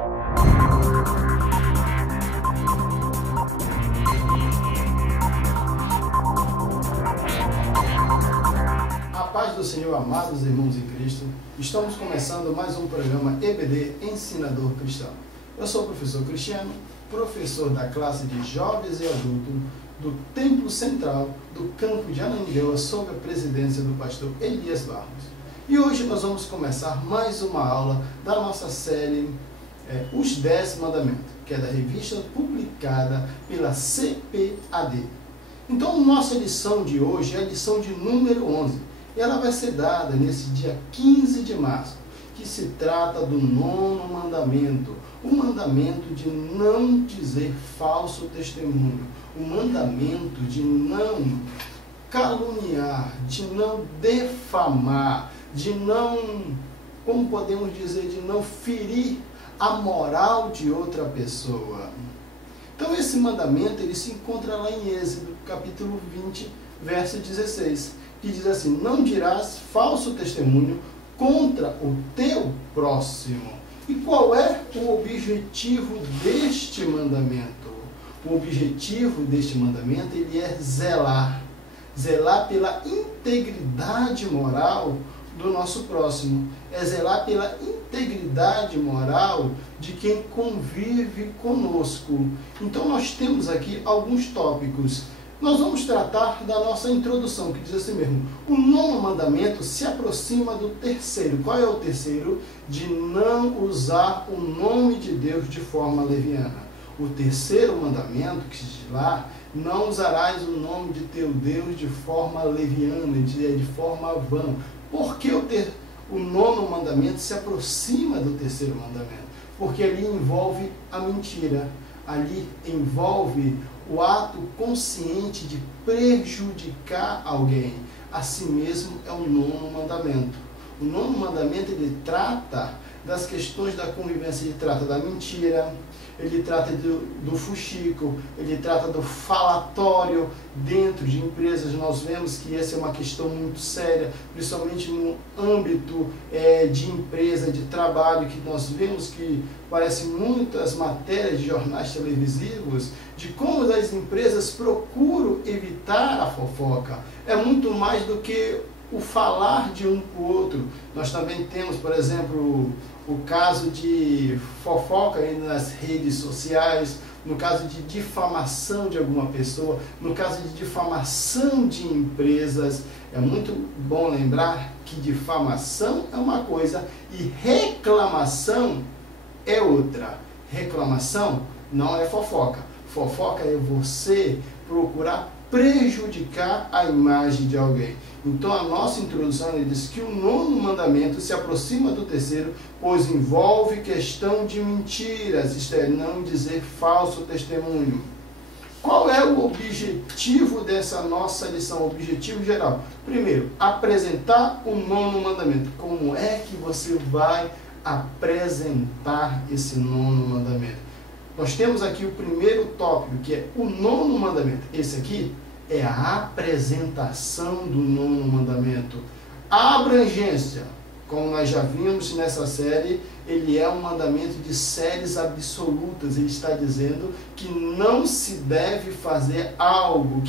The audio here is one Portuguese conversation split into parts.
A paz do Senhor, amados irmãos em Cristo, estamos começando mais um programa EBD Ensinador Cristão. Eu sou o professor Cristiano, professor da classe de jovens e adultos do Templo Central do campo de Ananindeua, sob a presidência do pastor Elias Barros. E hoje nós vamos começar mais uma aula da nossa série Os 10 Mandamentos, que é da revista publicada pela CPAD. Então, nossa lição de hoje é a lição de número 11. E ela vai ser dada nesse dia 15 de março, que se trata do 9º mandamento, o mandamento de não dizer falso testemunho, o mandamento de não caluniar, de não defamar, de não, como podemos dizer, de não ferir a moral de outra pessoa. Então esse mandamento ele se encontra lá em Êxodo, capítulo 20, verso 16, que diz assim: não dirás falso testemunho contra o teu próximo. E qual é o objetivo deste mandamento? O objetivo deste mandamento ele é zelar pela integridade moral do nosso próximo, é zelar pela integridade moral de quem convive conosco. Então nós temos aqui alguns tópicos. Nós vamos tratar da nossa introdução, que diz assim mesmo: o 9º mandamento se aproxima do terceiro. Qual é o terceiro? De não usar o nome de Deus de forma leviana. O terceiro mandamento, que diz lá: não usarás o nome de teu Deus de forma leviana, de forma vã. Por que o 9º mandamento se aproxima do terceiro mandamento? Porque ali envolve a mentira, ali envolve o ato consciente de prejudicar alguém. Assim mesmo é o 9º mandamento. O 9º mandamento ele trata das questões da convivência, ele trata da mentira, ele trata do fuxico, ele trata do falatório dentro de empresas. Nós vemos que essa é uma questão muito séria, principalmente no âmbito de empresa, de trabalho, que nós vemos que parecem muitas matérias de jornais televisivos de como as empresas procuram evitar a fofoca. É muito mais do que o falar de um para o outro. Nós também temos, por exemplo, o caso de fofoca aí nas redes sociais, no caso de difamação de alguma pessoa, no caso de difamação de empresas. É muito bom lembrar que difamação é uma coisa e reclamação é outra. Reclamação não é fofoca. Fofoca é você procurar prejudicar a imagem de alguém. Então a nossa introdução diz que o 9º mandamento se aproxima do terceiro, pois envolve questão de mentiras, isto é, não dizer falso testemunho. Qual é o objetivo dessa nossa lição? O objetivo geral. Primeiro, apresentar o 9º mandamento. Como é que você vai apresentar esse 9º mandamento? Nós temos aqui o primeiro tópico, que é o 9º mandamento. Esse aqui é a apresentação do 9º mandamento. A abrangência, como nós já vimos nessa série, ele é um mandamento de séries absolutas. Ele está dizendo que não se deve fazer algo.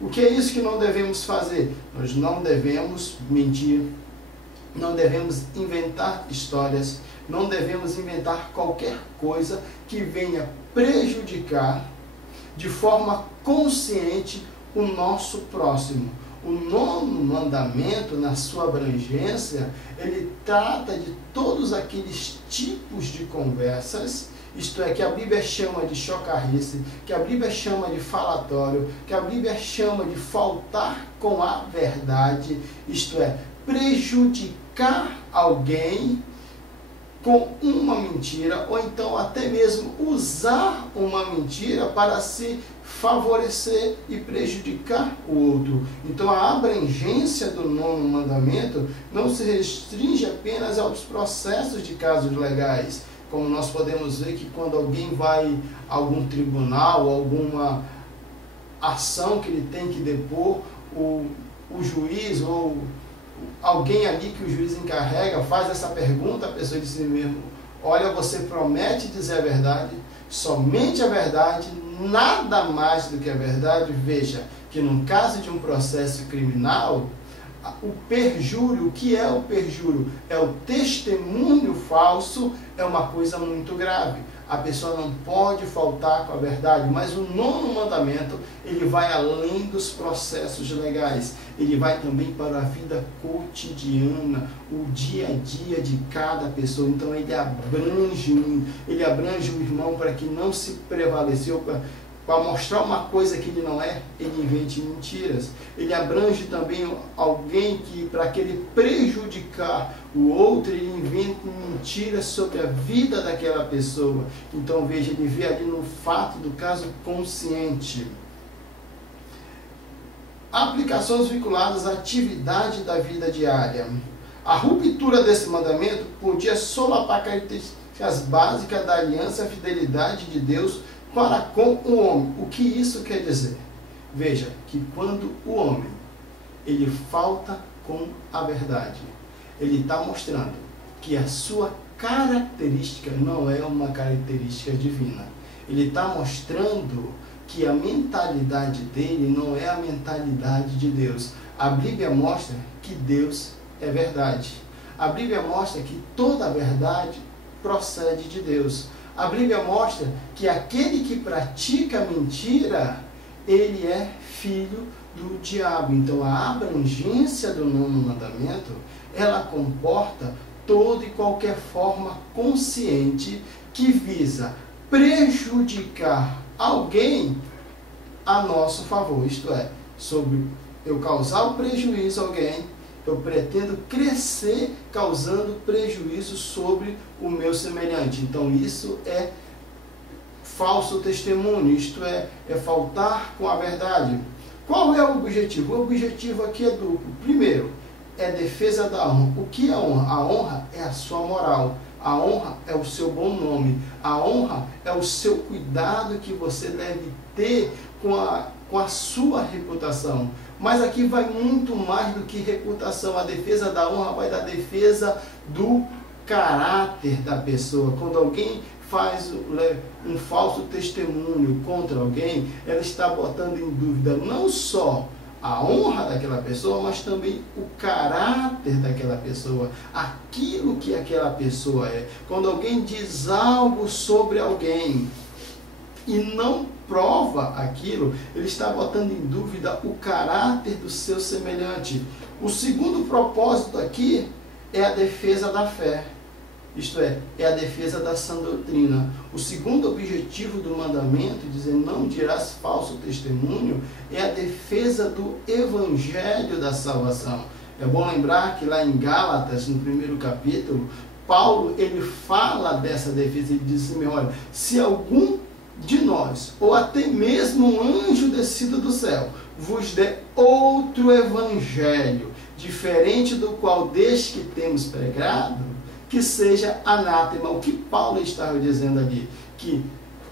O que é isso que não devemos fazer? Nós não devemos mentir, não devemos inventar histórias, não devemos inventar qualquer coisa que venha prejudicar de forma consciente o nosso próximo. O 9º mandamento, na sua abrangência, ele trata de todos aqueles tipos de conversas, isto é, que a Bíblia chama de chocarrice, que a Bíblia chama de falatório, que a Bíblia chama de faltar com a verdade, isto é, prejudicar alguém com uma mentira, ou então até mesmo usar uma mentira para se favorecer e prejudicar o outro. Então a abrangência do 9º mandamento não se restringe apenas aos processos de casos legais, como nós podemos ver que quando alguém vai a algum tribunal, alguma ação que ele tem que depor, o juiz ou alguém ali que o juiz encarrega faz essa pergunta, a pessoa diz assim mesmo: Olha, você promete dizer a verdade, somente a verdade, nada mais do que a verdade. Veja que no caso de um processo criminal, o perjúrio, o que é o perjúrio? É o testemunho falso, é uma coisa muito grave. A pessoa não pode faltar com a verdade, mas o 9º mandamento, ele vai além dos processos legais. Ele vai também para a vida cotidiana, o dia a dia de cada pessoa. Então ele abrange o irmão para que não se prevaleceu para mostrar uma coisa que ele não é, ele invente mentiras. Ele abrange também alguém que, para que ele prejudicar o outro, ele inventa mentiras sobre a vida daquela pessoa. Então veja, ele vê ali no fato do caso consciente. Aplicações vinculadas à atividade da vida diária. A ruptura desse mandamento podia solapar características básicas da aliança e fidelidade de Deus para com o homem. O que isso quer dizer? Veja, que quando o homem, ele falta com a verdade, ele está mostrando que a sua característica não é uma característica divina. Ele está mostrando que a mentalidade dele não é a mentalidade de Deus. A Bíblia mostra que Deus é verdade. A Bíblia mostra que toda a verdade procede de Deus. A Bíblia mostra que aquele que pratica mentira, ele é filho do diabo. Então a abrangência do 9º mandamento, ela comporta toda e qualquer forma consciente que visa prejudicar alguém a nosso favor. Isto é, sobre eu causar o prejuízo a alguém, eu pretendo crescer causando prejuízo sobre o meu semelhante. Então isso é falso testemunho, isto é faltar com a verdade. Qual é o objetivo? O objetivo aqui é duplo. Primeiro, é defesa da honra. O que é honra? A honra é a sua moral. A honra é o seu bom nome. A honra é o seu cuidado que você deve ter com a sua reputação. Mas aqui vai muito mais do que reputação. A defesa da honra vai da defesa do caráter da pessoa. Quando alguém faz um falso testemunho contra alguém, ela está botando em dúvida não só a honra daquela pessoa, mas também o caráter daquela pessoa, aquilo que aquela pessoa é. Quando alguém diz algo sobre alguém e não prova aquilo, ele está botando em dúvida o caráter do seu semelhante. O segundo propósito aqui é a defesa da fé. Isto é a defesa da sã doutrina. O segundo objetivo do mandamento, dizer não dirás falso testemunho, é a defesa do evangelho da salvação. É bom lembrar que lá em Gálatas, no 1º capítulo, Paulo, ele fala dessa defesa. Ele diz assim, olha, se algum de nós, ou até mesmo um anjo descido do céu, vos der outro evangelho, diferente do qual deste que temos pregado, que seja anátema. O que Paulo estava dizendo ali? Que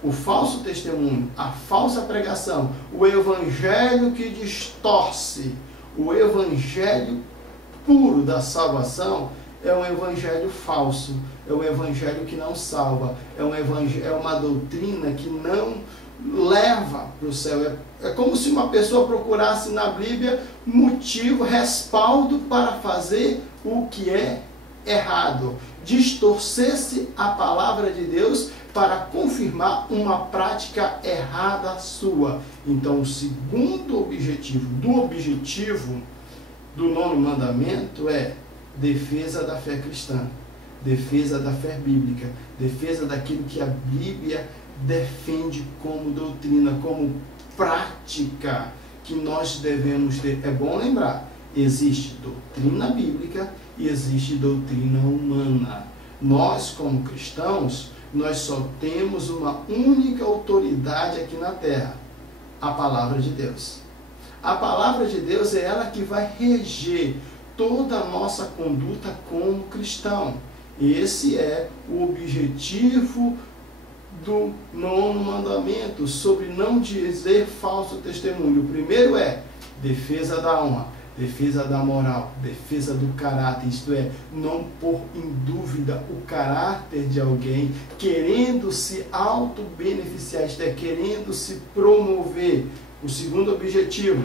o falso testemunho, a falsa pregação, o evangelho que distorce, o evangelho puro da salvação, é um evangelho falso, é um evangelho que não salva, é uma doutrina que não leva para o céu. É como se uma pessoa procurasse na Bíblia motivo, respaldo para fazer o que é errado, distorcesse a palavra de Deus para confirmar uma prática errada sua. Então, o segundo objetivo do 9º mandamento é defesa da fé cristã, defesa da fé bíblica, defesa daquilo que a Bíblia defende como doutrina, como prática que nós devemos ter. É bom lembrar, existe doutrina bíblica e existe doutrina humana. Nós, como cristãos, nós só temos uma única autoridade aqui na terra, a palavra de Deus. A palavra de Deus é ela que vai reger toda a nossa conduta como cristão. Esse é o objetivo do 9º mandamento, sobre não dizer falso testemunho. O primeiro é defesa da honra. defesa da moral, defesa do caráter, isto é, não pôr em dúvida o caráter de alguém, querendo se auto-beneficiar, isto é, querendo se promover. O segundo objetivo,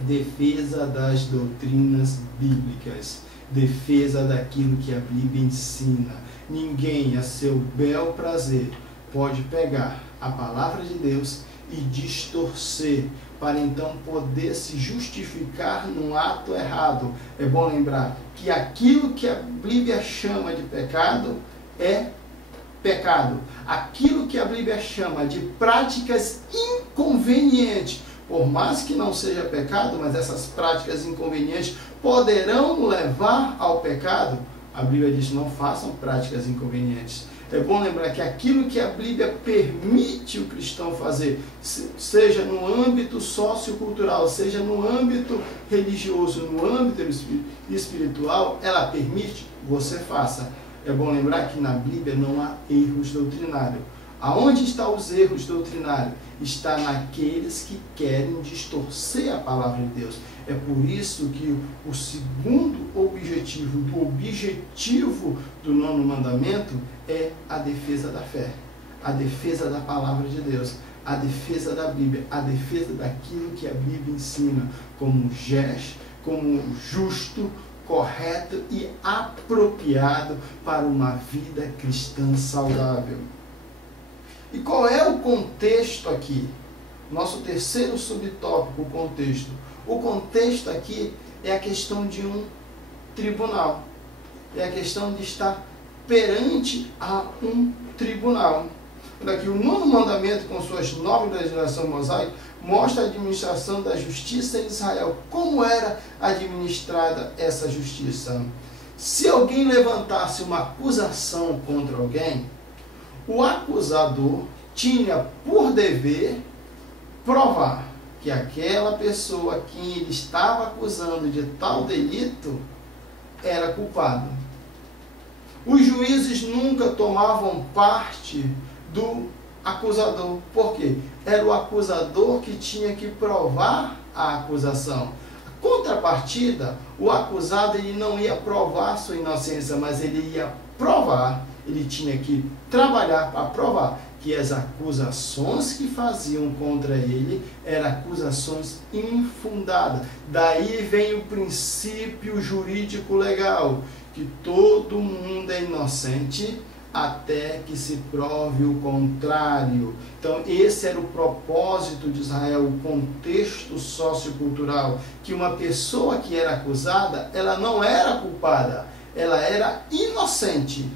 defesa das doutrinas bíblicas, defesa daquilo que a Bíblia ensina. Ninguém, a seu bel prazer, pode pegar a palavra de Deus e distorcer, para então poder se justificar num ato errado. É bom lembrar que aquilo que a Bíblia chama de pecado é pecado. Aquilo que a Bíblia chama de práticas inconvenientes, por mais que não seja pecado, mas essas práticas inconvenientes poderão levar ao pecado, a Bíblia diz: não façam práticas inconvenientes. É bom lembrar que aquilo que a Bíblia permite o cristão fazer, seja no âmbito sociocultural, seja no âmbito religioso, no âmbito espiritual, ela permite, você faça. É bom lembrar que na Bíblia não há erros doutrinários. Aonde estão os erros doutrinários? Está naqueles que querem distorcer a palavra de Deus. É por isso que o segundo objetivo do nono mandamento é a defesa da fé, a defesa da palavra de Deus, a defesa da Bíblia, a defesa daquilo que a Bíblia ensina como gesto, como justo, correto e apropriado para uma vida cristã saudável. E qual é o contexto aqui? Nosso terceiro subtópico, o contexto. O contexto aqui é a questão de um tribunal. É a questão de estar perante a um tribunal. Aqui, o nono mandamento, com suas 9 legislações mosaicas, mostra a administração da justiça em Israel. Como era administrada essa justiça? Se alguém levantasse uma acusação contra alguém, o acusador tinha por dever provar que aquela pessoa a quem ele estava acusando de tal delito era culpada. Os juízes nunca tomavam parte do acusador. Por quê? Era o acusador que tinha que provar a acusação. A contrapartida, o acusado ele não ia provar sua inocência, mas ele ia provar, ele tinha que trabalhar para provar que as acusações que faziam contra ele eram acusações infundadas. Daí vem o princípio jurídico legal, que todo mundo é inocente até que se prove o contrário. Então esse era o propósito de Israel, o contexto sociocultural, que uma pessoa que era acusada, ela não era culpada, ela era inocente,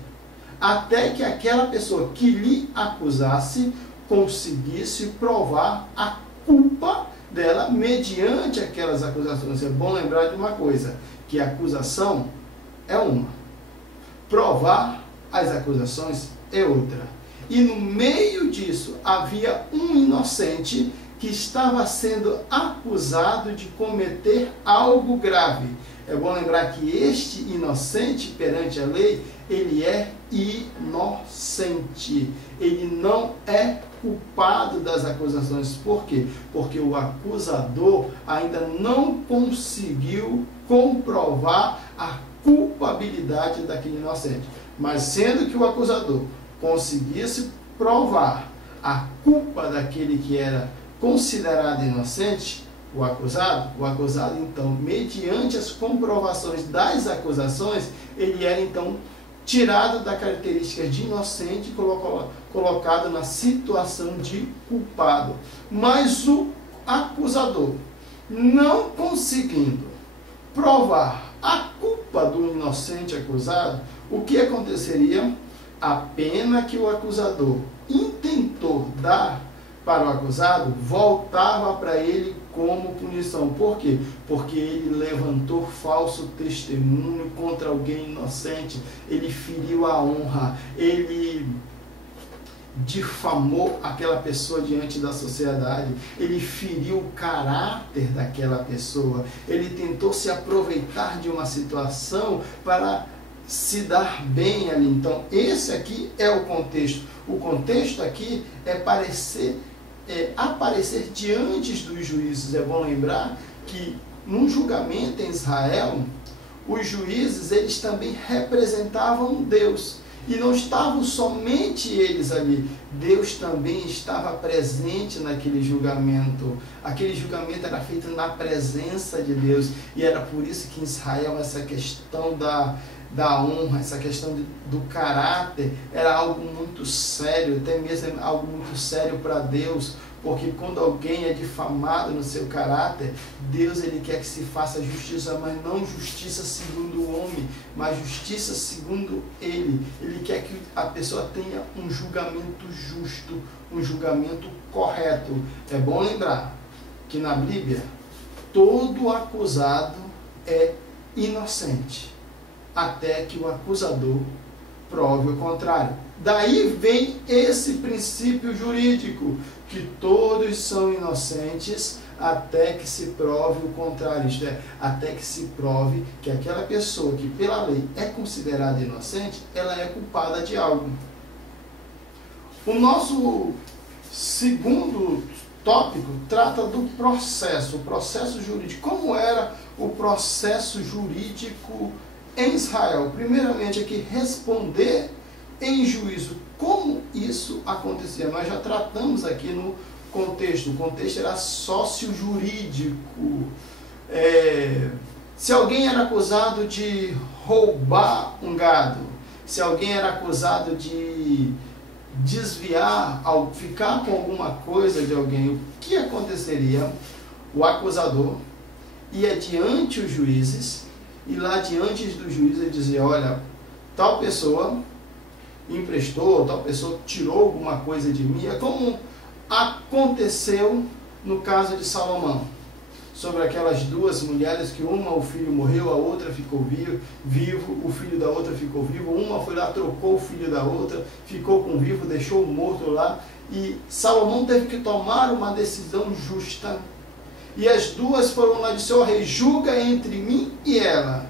até que aquela pessoa que lhe acusasse conseguisse provar a culpa dela mediante aquelas acusações. É bom lembrar de uma coisa, que a acusação é uma, provar as acusações é outra. E no meio disso havia um inocente que estava sendo acusado de cometer algo grave. É bom lembrar que este inocente perante a lei, ele é inocente. Ele não é culpado das acusações. Por quê? Porque o acusador ainda não conseguiu comprovar a culpabilidade daquele inocente. Mas sendo que o acusador conseguisse provar a culpa daquele que era considerado inocente, o acusado então, mediante as comprovações das acusações, ele era então tirado da característica de inocente e colocado na situação de culpado. Mas o acusador, não conseguindo provar a culpa do inocente acusado, o que aconteceria? A pena que o acusador intentou dar para o acusado voltava para ele como punição. Por quê? Porque ele levantou falso testemunho contra alguém inocente, ele feriu a honra, ele difamou aquela pessoa diante da sociedade, ele feriu o caráter daquela pessoa, ele tentou se aproveitar de uma situação para se dar bem ali. Então esse aqui é o contexto. O contexto aqui é aparecer diante dos juízes. É bom lembrar que num julgamento em Israel, os juízes, eles também representavam Deus. E não estavam somente eles ali, Deus também estava presente naquele julgamento. Aquele julgamento era feito na presença de Deus. E era por isso que em Israel essa questão da honra, essa questão do caráter, era algo muito sério, até mesmo algo muito sério para Deus. Porque quando alguém é difamado no seu caráter, Deus ele quer que se faça justiça, mas não justiça segundo o homem, mas justiça segundo Ele. Ele quer que a pessoa tenha um julgamento justo, um julgamento correto. É bom lembrar que na Bíblia, todo acusado é inocente, até que o acusador prove o contrário. Daí vem esse princípio jurídico, que todos são inocentes até que se prove o contrário, isto é, até que se prove que aquela pessoa que pela lei é considerada inocente, ela é culpada de algo. O nosso segundo tópico trata do processo, o processo jurídico. Como era o processo jurídico em Israel? Primeiramente aqui, responder em juízo. Como isso acontecia? Nós já tratamos aqui no contexto. O contexto era sócio-jurídico. Se alguém era acusado de roubar um gado, se alguém era acusado de desviar, ficar com alguma coisa de alguém, o que aconteceria? O acusador ia diante os juízes, e lá diante dos juízes ele dizia, olha, tal pessoa emprestou, tal pessoa tirou alguma coisa de mim. É como aconteceu no caso de Salomão, sobre aquelas duas mulheres que uma, o filho morreu, a outra ficou vivo, o filho da outra ficou vivo, uma foi lá, trocou o filho da outra, ficou com o vivo, deixou o morto lá, e Salomão teve que tomar uma decisão justa, e as duas foram lá e disse, ó rei, julga entre mim e ela,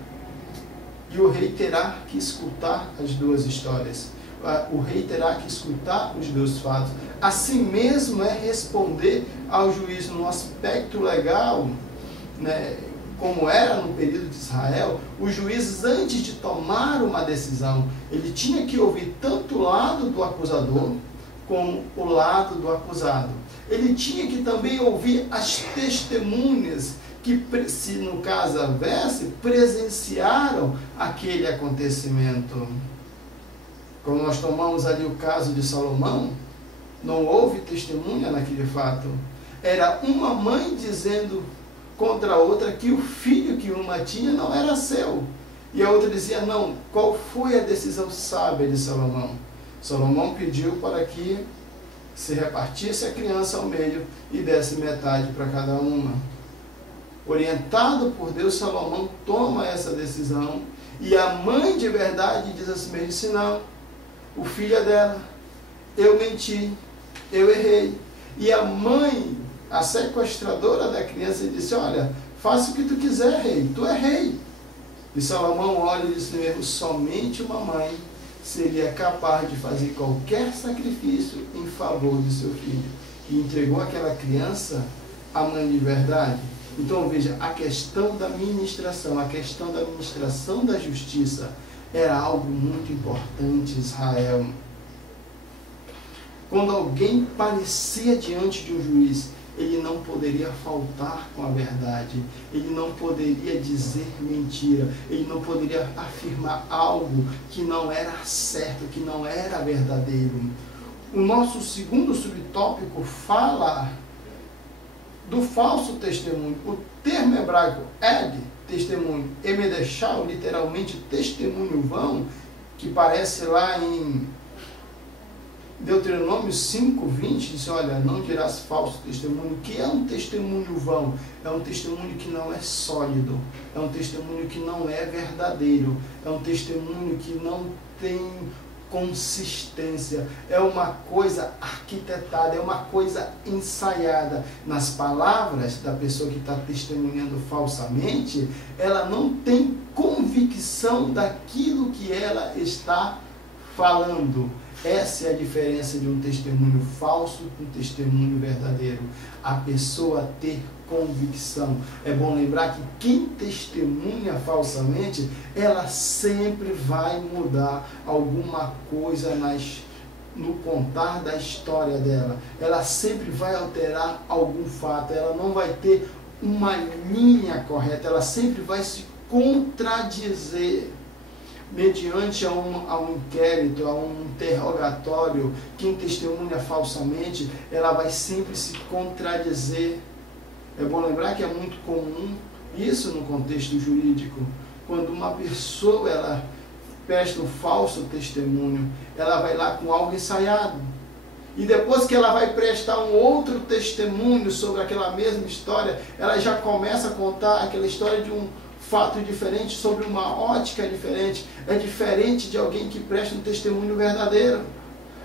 e o rei terá que escutar as duas histórias. O rei terá que escutar os dois fatos. Assim mesmo é responder ao juízo no aspecto legal, né, como era no período de Israel. Os juízes, antes de tomar uma decisão, ele tinha que ouvir tanto o lado do acusador como o lado do acusado. Ele tinha que também ouvir as testemunhas que, se no caso houvesse, presenciaram aquele acontecimento. Quando nós tomamos ali o caso de Salomão, não houve testemunha naquele fato. Era uma mãe dizendo contra a outra que o filho que uma tinha não era seu. E a outra dizia, não, qual foi a decisão sábia de Salomão? Salomão pediu para que se repartisse a criança ao meio e desse metade para cada uma. Orientado por Deus, Salomão toma essa decisão. E a mãe de verdade diz assim mesmo, disse, não, o filho é dela, eu menti, eu errei. E a mãe, a sequestradora da criança, disse, olha, faça o que tu quiser, rei, tu é rei. E Salomão olha e disse mesmo, somente uma mãe seria capaz de fazer qualquer sacrifício em favor de seu filho. E entregou aquela criança à mãe de verdade. Então veja, a questão da ministração, a questão da administração da justiça era algo muito importante em Israel. Quando alguém parecia diante de um juiz, ele não poderia faltar com a verdade, ele não poderia dizer mentira, ele não poderia afirmar algo que não era certo, que não era verdadeiro. O nosso segundo subtópico fala do falso testemunho. O termo hebraico ed, testemunho, emedechal, literalmente testemunho vão, que parece lá em Deuteronômio 5:20, diz, olha, não dirás falso testemunho. O que é um testemunho vão? É um testemunho que não é sólido, é um testemunho que não é verdadeiro, é um testemunho que não tem consistência, é uma coisa arquitetada, é uma coisa ensaiada. Nas palavras da pessoa que está testemunhando falsamente, ela não tem convicção daquilo que ela está falando. Essa é a diferença de um testemunho falso com um testemunho verdadeiro. A pessoa ter convicção. É bom lembrar que quem testemunha falsamente, ela sempre vai mudar alguma coisa no contar da história dela. Ela sempre vai alterar algum fato. Ela não vai ter uma linha correta. Ela sempre vai se contradizer. Mediante a um inquérito, a um interrogatório, quem testemunha falsamente, ela vai sempre se contradizer. É bom lembrar que é muito comum isso no contexto jurídico. Quando uma pessoa ela presta um falso testemunho, ela vai lá com algo ensaiado. E depois que ela vai prestar um outro testemunho sobre aquela mesma história, ela já começa a contar aquela história de um fato diferente, sobre uma ótica diferente. É diferente de alguém que presta um testemunho verdadeiro.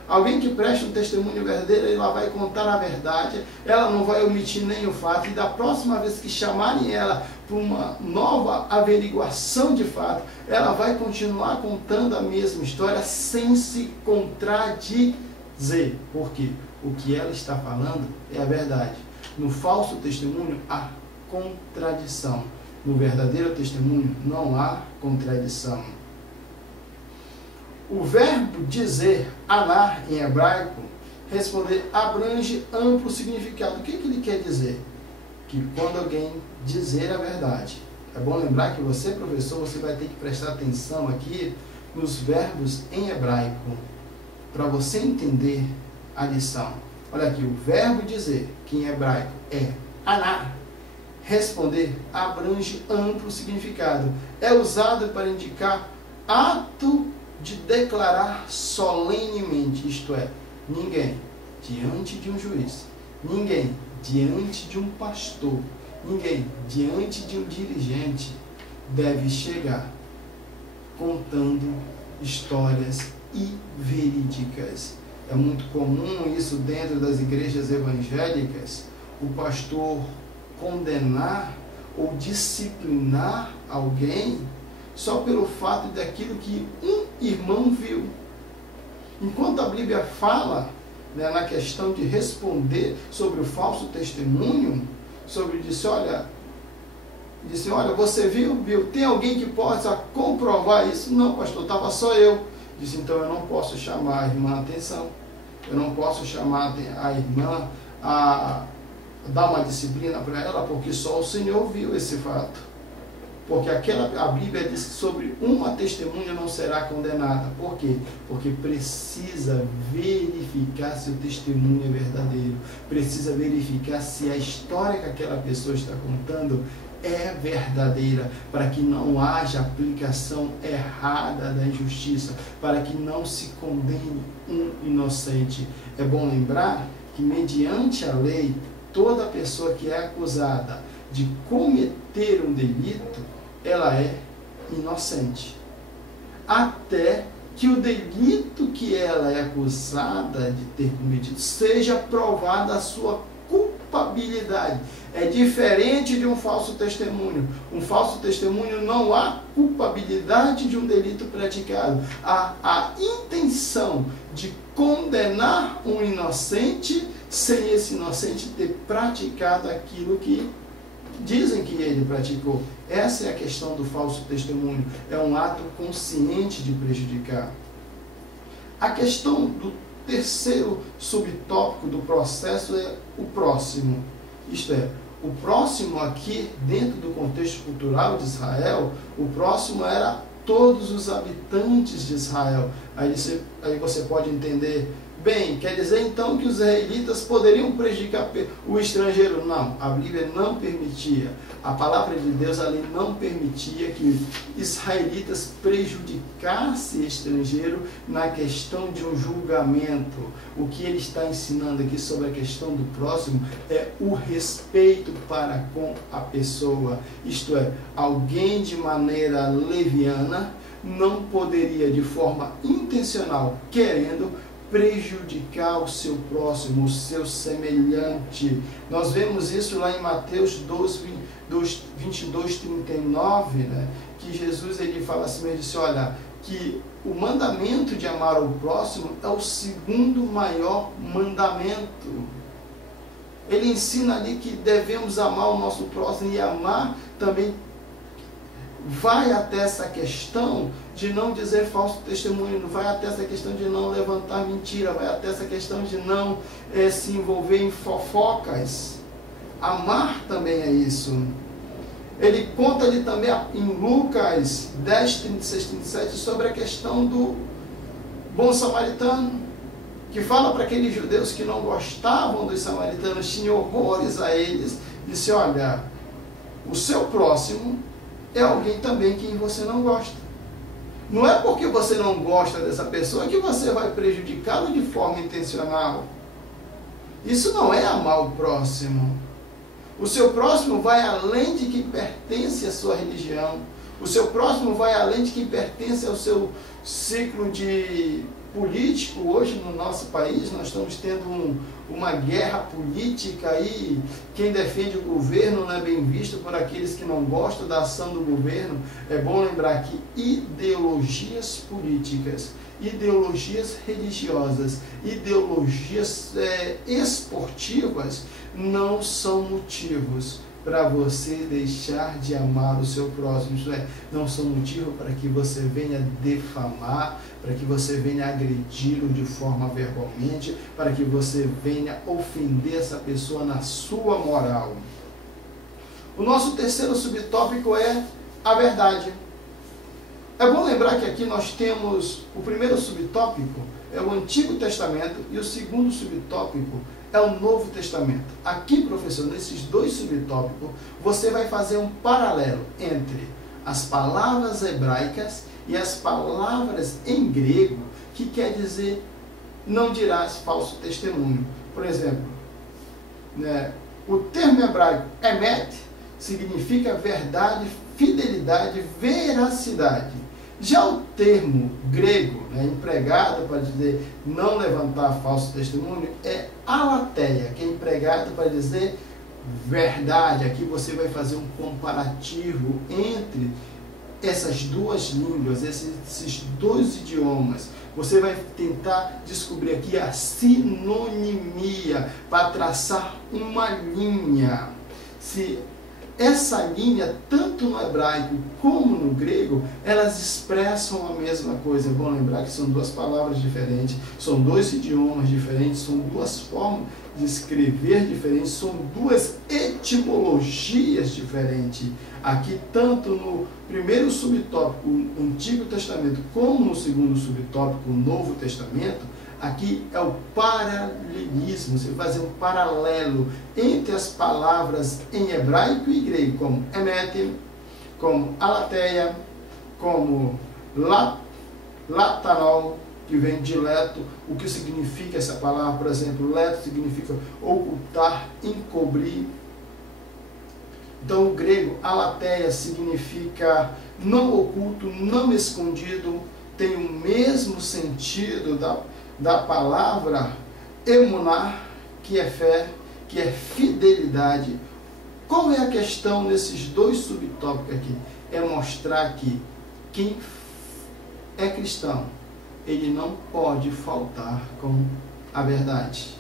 Alguém que presta um testemunho verdadeiro, ela vai contar a verdade, ela não vai omitir nem o fato, e da próxima vez que chamarem ela para uma nova averiguação de fato, ela vai continuar contando a mesma história sem se contradizer. Porque o que ela está falando é a verdade. No falso testemunho há contradição. No verdadeiro testemunho não há contradição. O verbo dizer, anar, em hebraico, responder, abrange amplo significado. O que ele quer dizer? Que quando alguém dizer a verdade. É bom lembrar que você, professor, você vai ter que prestar atenção aqui nos verbos em hebraico, para você entender a lição. Olha aqui, o verbo dizer, que em hebraico é anar, responder, abrange amplo significado. É usado para indicar ato de declarar solenemente, isto é, ninguém diante de um juiz, ninguém diante de um pastor, ninguém diante de um dirigente deve chegar contando histórias verídicas. É muito comum isso dentro das igrejas evangélicas, o pastor condenar ou disciplinar alguém só pelo fato daquilo que um irmão viu. Enquanto a Bíblia fala, né, na questão de responder sobre o falso testemunho, sobre disse, olha, você viu? Tem alguém que possa comprovar isso? Não, pastor, estava só eu. Disse, então eu não posso chamar a irmã a atenção. Eu não posso chamar a irmã a dar uma disciplina para ela, porque só o Senhor viu esse fato. Porque a Bíblia diz que sobre uma testemunha não será condenada. Por quê? Porque precisa verificar se o testemunho é verdadeiro. Precisa verificar se a história que aquela pessoa está contando é verdadeira, para que não haja aplicação errada da injustiça, para que não se condene um inocente. É bom lembrar que, mediante a lei, toda pessoa que é acusada de cometer um delito, ela é inocente. Até que o delito que ela é acusada de ter cometido seja provada a sua culpabilidade. É diferente de um falso testemunho. Um falso testemunho não há culpabilidade de um delito praticado. Há a intenção de condenar um inocente sem esse inocente ter praticado aquilo que dizem que ele praticou. Essa é a questão do falso testemunho. É um ato consciente de prejudicar. A questão do terceiro subtópico do processo é o próximo. Isto é, o próximo aqui, dentro do contexto cultural de Israel, o próximo era todos os habitantes de Israel. Aí você pode entender, bem, quer dizer então que os israelitas poderiam prejudicar o estrangeiro? Não, a Bíblia não permitia. A palavra de Deus ali não permitia que israelitas prejudicassem estrangeiro na questão de um julgamento. O que ele está ensinando aqui sobre a questão do próximo é o respeito para com a pessoa. Isto é, alguém de maneira leviana não poderia, de forma intencional, querendo prejudicar o seu próximo, o seu semelhante. Nós vemos isso lá em Mateus 22, 39, né? Que Jesus ele fala assim, ele disse, olha, que o mandamento de amar o próximo é o segundo maior mandamento. Ele ensina ali que devemos amar o nosso próximo, e amar também vai até essa questão de não dizer falso testemunho, vai até essa questão de não levantar mentira, vai até essa questão de não se envolver em fofocas. Amar também é isso. Ele conta ali também em Lucas 10, 36, 37 sobre a questão do bom samaritano, que fala para aqueles judeus que não gostavam dos samaritanos, tinham horrores a eles, disse: olha, o seu próximo é alguém também que você não gosta. Não é porque você não gosta dessa pessoa que você vai prejudicá-lo de forma intencional. Isso não é amar o próximo. O seu próximo vai além de que pertence à sua religião. O seu próximo vai além de que pertence ao seu ciclo de político. Hoje no nosso país nós estamos tendo uma guerra política aí. Quem defende o governo não é bem visto por aqueles que não gostam da ação do governo. É bom lembrar que ideologias políticas, ideologias religiosas, ideologias esportivas não são motivos para você deixar de amar o seu próximo. Isto é, não são motivo para que você venha defamar, para que você venha agredi-lo de forma verbalmente, para que você venha ofender essa pessoa na sua moral. O nosso terceiro subtópico é a verdade. É bom lembrar que aqui nós temos o primeiro subtópico, é o Antigo Testamento, e o segundo subtópico é o Novo Testamento. Aqui, professor, nesses dois subtópicos, você vai fazer um paralelo entre as palavras hebraicas e as palavras em grego, que quer dizer não dirás falso testemunho. Por exemplo, o termo hebraico emet significa verdade, fidelidade, veracidade. Já o termo grego, empregado para dizer não levantar falso testemunho, é aletheia, que é empregado para dizer verdade. Aqui você vai fazer um comparativo entre essas duas línguas, esses dois idiomas. Você vai tentar descobrir aqui a sinonimia para traçar uma linha. Se essa linha, tanto no hebraico como no grego, elas expressam a mesma coisa. É bom lembrar que são duas palavras diferentes, são dois idiomas diferentes, são duas formas de escrever diferentes, são duas etimologias diferentes. Aqui, tanto no primeiro subtópico, o Antigo Testamento, como no segundo subtópico, o Novo Testamento, aqui é o paralelismo. Você vai fazer um paralelo entre as palavras em hebraico e grego, como emet, como aletheia, como latanol, que vem de leto. O que significa essa palavra? Por exemplo, leto significa ocultar, encobrir. Então, o grego, aletheia, significa não oculto, não escondido. Tem o mesmo sentido da palavra emuná, que é fé, que é fidelidade. Qual é a questão nesses dois subtópicos aqui? É mostrar que quem é cristão, ele não pode faltar com a verdade.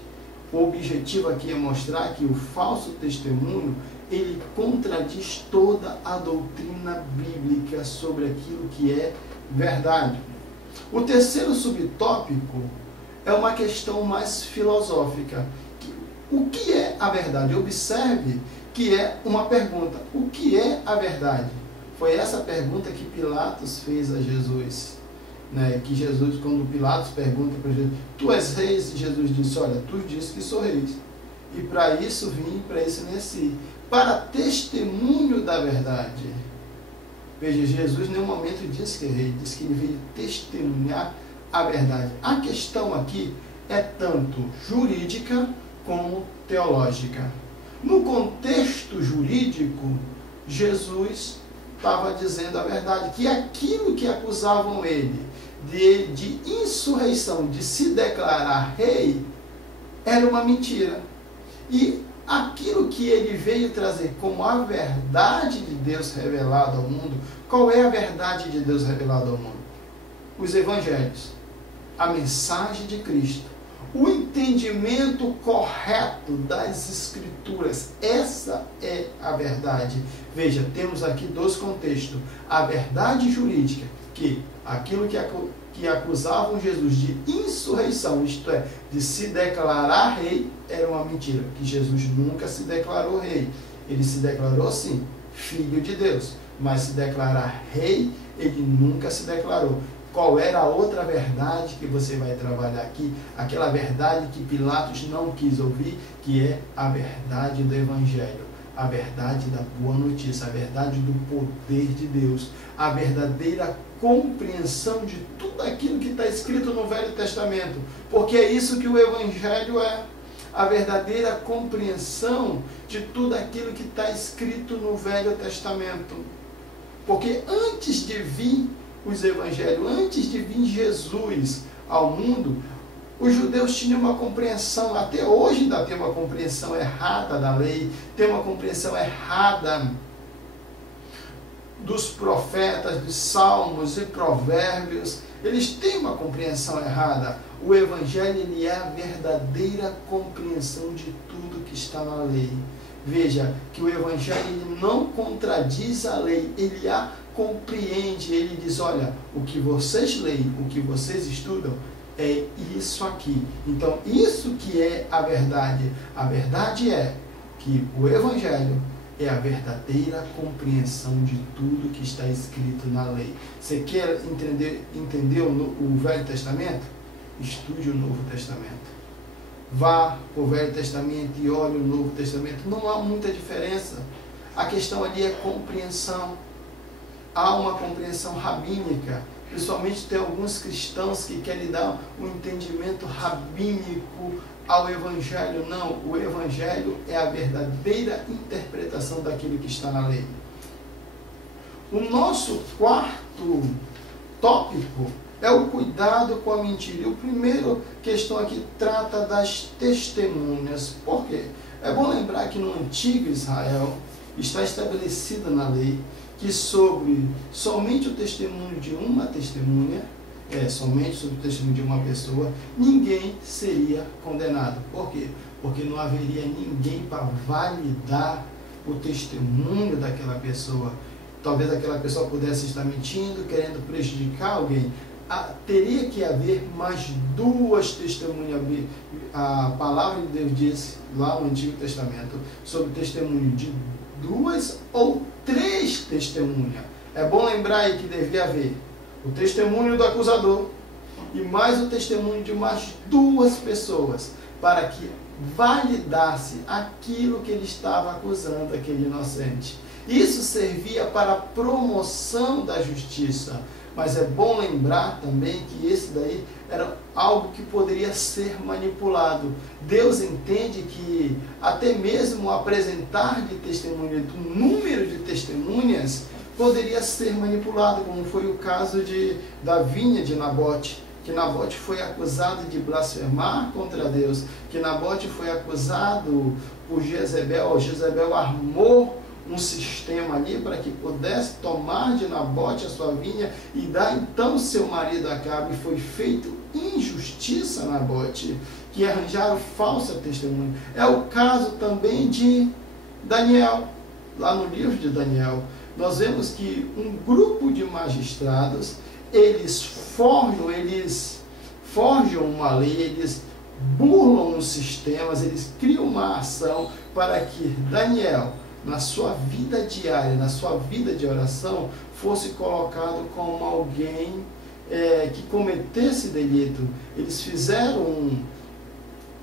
O objetivo aqui é mostrar que o falso testemunho, ele contradiz toda a doutrina bíblica sobre aquilo que é verdade. O terceiro subtópico é uma questão mais filosófica. O que é a verdade? Observe que é uma pergunta. O que é a verdade? Foi essa pergunta que Pilatos fez a Jesus. Que Jesus, quando Pilatos pergunta para Jesus: tu és rei? E Jesus disse: olha, tu disse que sou rei. E para isso vim, para isso nasci. Para testemunho da verdade. Veja, Jesus em nenhum momento disse que é rei, disse que ele veio testemunhar a verdade. A questão aqui é tanto jurídica como teológica. No contexto jurídico, Jesus estava dizendo a verdade, que aquilo que acusavam ele de insurreição, de se declarar rei, era uma mentira. E aquilo que ele veio trazer como a verdade de Deus revelada ao mundo, qual é a verdade de Deus revelada ao mundo? os evangelhos, a mensagem de Cristo, o entendimento correto das Escrituras. Essa é a verdade. Veja, temos aqui dois contextos. A verdade jurídica, que aquilo que acusavam Jesus de insurreição, isto é, de se declarar rei, era uma mentira, que Jesus nunca se declarou rei. Ele se declarou, sim, filho de Deus, mas se declarar rei, ele nunca se declarou. Qual era a outra verdade que você vai trabalhar aqui? Aquela verdade que Pilatos não quis ouvir, que é a verdade do Evangelho, a verdade da boa notícia, a verdade do poder de Deus, a verdadeira compreensão de tudo aquilo que está escrito no Velho Testamento, porque é isso que o Evangelho é, a verdadeira compreensão de tudo aquilo que está escrito no Velho Testamento. Porque antes de vir os evangelhos, antes de vir Jesus ao mundo, os judeus tinham uma compreensão, até hoje ainda tem uma compreensão errada da lei, tem uma compreensão errada dos profetas, dos salmos e provérbios. Eles têm uma compreensão errada. O evangelho, ele é a verdadeira compreensão de tudo que está na lei. Veja que o evangelho, ele não contradiz a lei, ele a compreende, ele diz, olha, o que vocês leem, o que vocês estudam, é isso aqui. Então, isso que é a verdade. A verdade é que o Evangelho é a verdadeira compreensão de tudo que está escrito na lei. Você quer entender o Velho Testamento? Estude o Novo Testamento. Vá para o Velho Testamento e olhe o Novo Testamento. Não há muita diferença. A questão ali é compreensão. Há uma compreensão rabínica. Principalmente tem alguns cristãos que querem dar um entendimento rabínico ao Evangelho. Não, o Evangelho é a verdadeira interpretação daquilo que está na lei. O nosso quarto tópico é o cuidado com a mentira. E o primeiro questão aqui trata das testemunhas. Por quê? É bom lembrar que no antigo Israel está estabelecida na lei que somente o testemunho de uma testemunha, somente sobre o testemunho de uma pessoa, ninguém seria condenado. Por quê? Porque não haveria ninguém para validar o testemunho daquela pessoa. Talvez aquela pessoa pudesse estar mentindo, querendo prejudicar alguém. Teria que haver mais duas testemunhas. A palavra de Deus diz lá no Antigo Testamento sobre o testemunho de duas ou três testemunhas. É bom lembrar aí que devia haver o testemunho do acusador e mais o testemunho de mais duas pessoas, para que validasse aquilo que ele estava acusando aquele inocente. Isso servia para a promoção da justiça. Mas é bom lembrar também que esse daí era algo que poderia ser manipulado. Deus entende que até mesmo o apresentar de testemunha, do número de testemunhas, poderia ser manipulado, como foi o caso da vinha de Nabote, que Nabote foi acusado de blasfemar contra Deus, que Nabote foi acusado por Jezebel. Jezebel armou um sistema ali para que pudesse tomar de Nabote a sua vinha e dar então seu marido Acabe. Foi feito injustiça a Nabote, que arranjaram falsa testemunha. É o caso também de Daniel. Lá no livro de Daniel, nós vemos que um grupo de magistrados, eles forjam uma lei, eles burlam os sistemas, eles criam uma ação para que Daniel, na sua vida diária, na sua vida de oração, fosse colocado como alguém que cometesse delito. Eles fizeram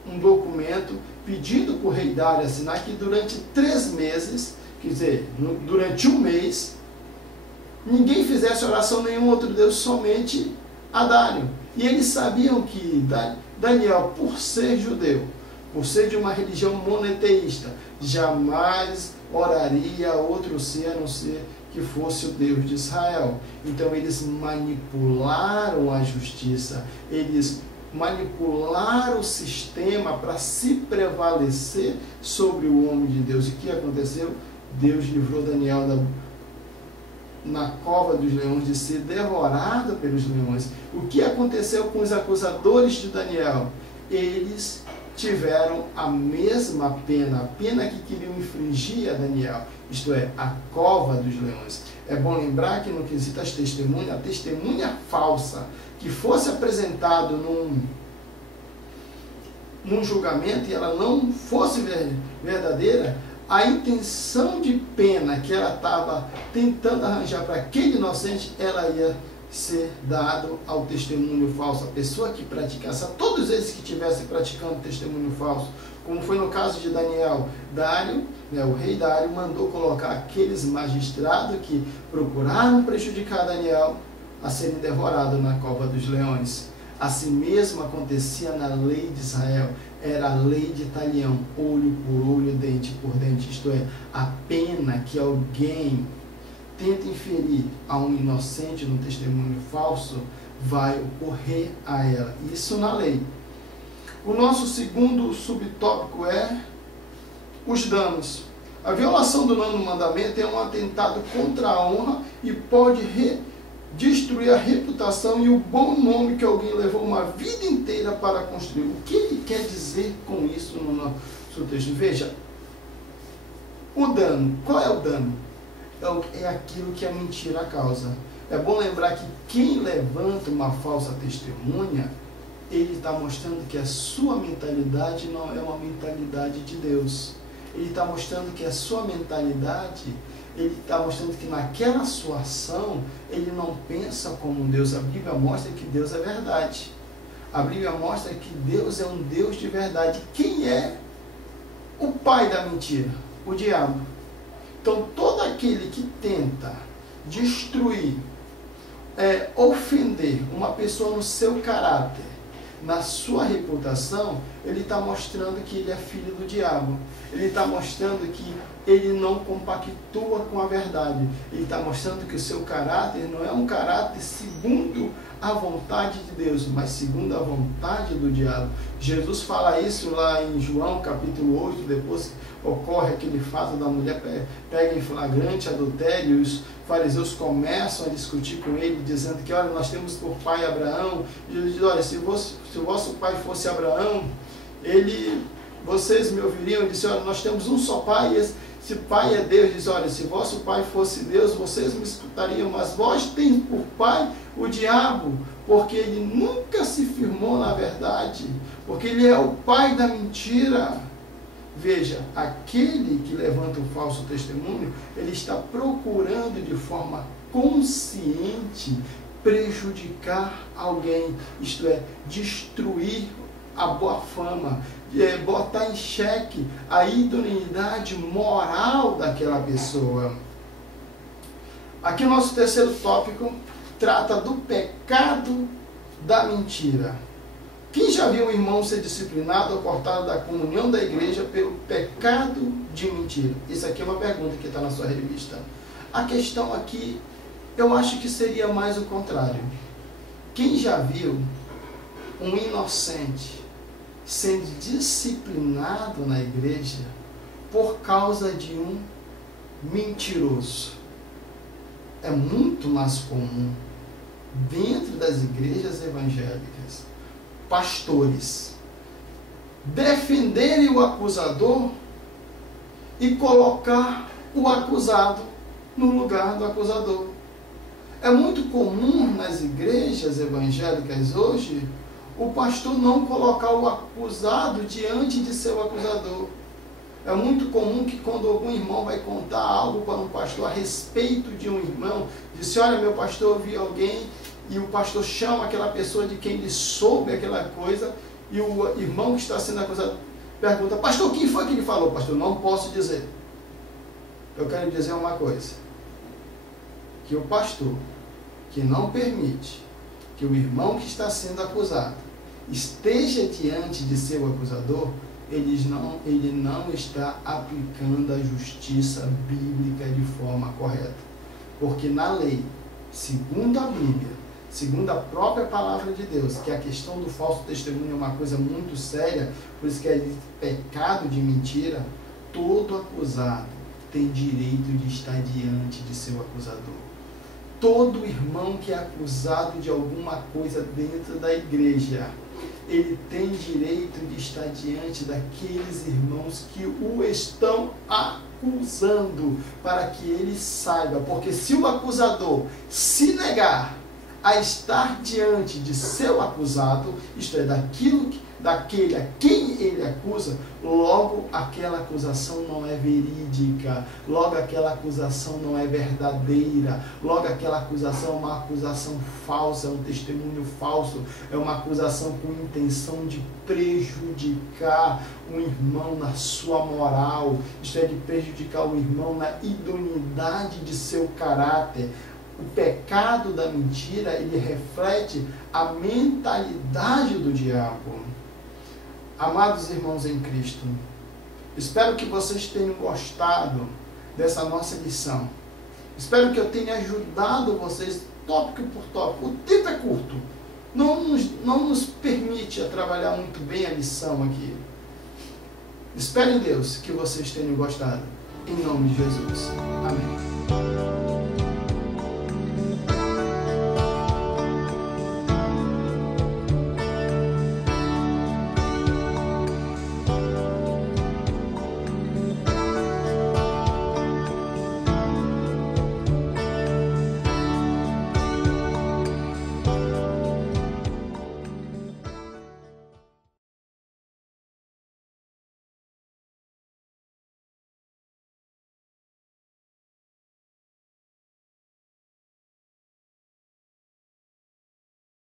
um documento pedindo para o rei Dário assinar que durante 3 meses, quer dizer, durante 1 mês, ninguém fizesse oração a nenhum outro Deus, somente a Dário. E eles sabiam que Daniel, por ser judeu, por ser de uma religião monoteísta, jamais oraria a outro ser a não ser que fosse o Deus de Israel. Então eles manipularam a justiça, eles manipularam o sistema para se prevalecer sobre o homem de Deus. E o que aconteceu? Deus livrou Daniel na cova dos leões, de ser devorado pelos leões. O que aconteceu com os acusadores de Daniel? Eles tiveram a mesma pena, a pena que queriam infligir a Daniel, isto é, a cova dos leões. É bom lembrar que no quesito das testemunhas, a testemunha falsa que fosse apresentado num julgamento e ela não fosse verdadeira, a intenção de pena que ela estava tentando arranjar para aquele inocente, ela ia ser dado ao testemunho falso. A pessoa que praticasse, a todos esses que estivessem praticando testemunho falso, como foi no caso de Daniel, Dário, o rei Dário, mandou colocar aqueles magistrados que procuraram prejudicar Daniel a serem devorados na cova dos leões. Assim mesmo acontecia na lei de Israel, era a lei de talião, olho por olho, dente por dente, isto é, a pena que alguém tenta inferir a um inocente no testemunho falso vai ocorrer a ela. Isso na lei. O nosso segundo subtópico é os danos. A violação do nono mandamento é um atentado contra a honra e pode destruir a reputação e o bom nome que alguém levou uma vida inteira para construir. O que ele quer dizer com isso no nosso texto? Veja, o dano. Qual é o dano? É aquilo que a mentira causa. É bom lembrar que quem levanta uma falsa testemunha, ele está mostrando que a sua mentalidade não é uma mentalidade de Deus. Ele está mostrando que a sua mentalidade, ele está mostrando que naquela sua ação, ele não pensa como Deus. A Bíblia mostra que Deus é verdade. A Bíblia mostra que Deus é um Deus de verdade. Quem é o pai da mentira? O diabo. Então, todo aquele que tenta destruir, ofender uma pessoa no seu caráter, na sua reputação, ele está mostrando que ele é filho do diabo. Ele está mostrando que ele não compactua com a verdade. Ele está mostrando que o seu caráter não é um caráter segundo a vontade de Deus, mas segundo a vontade do diabo. Jesus fala isso lá em João capítulo 8, depois ocorre aquele fato da mulher pega em flagrante adultério, e os fariseus começam a discutir com ele, dizendo que, olha, nós temos por pai Abraão. E ele diz, olha, se o vosso pai fosse Abraão, vocês me ouviriam. Ele disse, olha, nós temos um só pai, esse pai é Deus. Diz, olha, se vosso pai fosse Deus, vocês me escutariam, mas vós tem por pai o diabo, porque ele nunca se firmou na verdade, porque ele é o pai da mentira. Veja, aquele que levanta o falso testemunho, ele está procurando de forma consciente prejudicar alguém, isto é, destruir a boa fama, botar em xeque a idoneidade moral daquela pessoa. Aqui o nosso terceiro tópico trata do pecado da mentira. Quem já viu um irmão ser disciplinado ou cortado da comunhão da igreja pelo pecado de mentira? Isso aqui é uma pergunta que está na sua revista. A questão aqui, eu acho que seria mais o contrário. Quem já viu um inocente sendo disciplinado na igreja por causa de um mentiroso? É muito mais comum dentro das igrejas evangélicas pastores defenderem o acusador e colocar o acusado no lugar do acusador. É muito comum nas igrejas evangélicas hoje o pastor não colocar o acusado diante de seu acusador. É muito comum que quando algum irmão vai contar algo para um pastor a respeito de um irmão, diz, olha, meu pastor, eu vi alguém, e o pastor chama aquela pessoa de quem ele soube aquela coisa, e o irmão que está sendo acusado pergunta, pastor, quem foi que ele falou? Pastor, não posso dizer. Eu quero dizer uma coisa, que o pastor que não permite que o irmão que está sendo acusado esteja diante de seu acusador, ele não está aplicando a justiça bíblica de forma correta. Porque na lei, segundo a Bíblia, segundo a própria palavra de Deus, que a questão do falso testemunho é uma coisa muito séria, por isso que é pecado de mentira, todo acusado tem direito de estar diante de seu acusador. todo irmão que é acusado de alguma coisa dentro da igreja, ele tem direito de estar diante daqueles irmãos que o estão acusando, para que ele saiba, porque se o acusador se negar a estar diante de seu acusado, isto é, daquele a quem ele acusa, logo aquela acusação não é verídica, logo aquela acusação não é verdadeira, logo aquela acusação é uma acusação falsa, é um testemunho falso, é uma acusação com intenção de prejudicar um irmão na sua moral, isto é, de prejudicar o irmão na idoneidade de seu caráter. O pecado da mentira, ele reflete a mentalidade do diabo. Amados irmãos em Cristo, espero que vocês tenham gostado dessa nossa lição. Espero que eu tenha ajudado vocês tópico por tópico. O tempo é curto, não nos permite a trabalhar muito bem a lição aqui. Espero em Deus que vocês tenham gostado. Em nome de Jesus. Amém.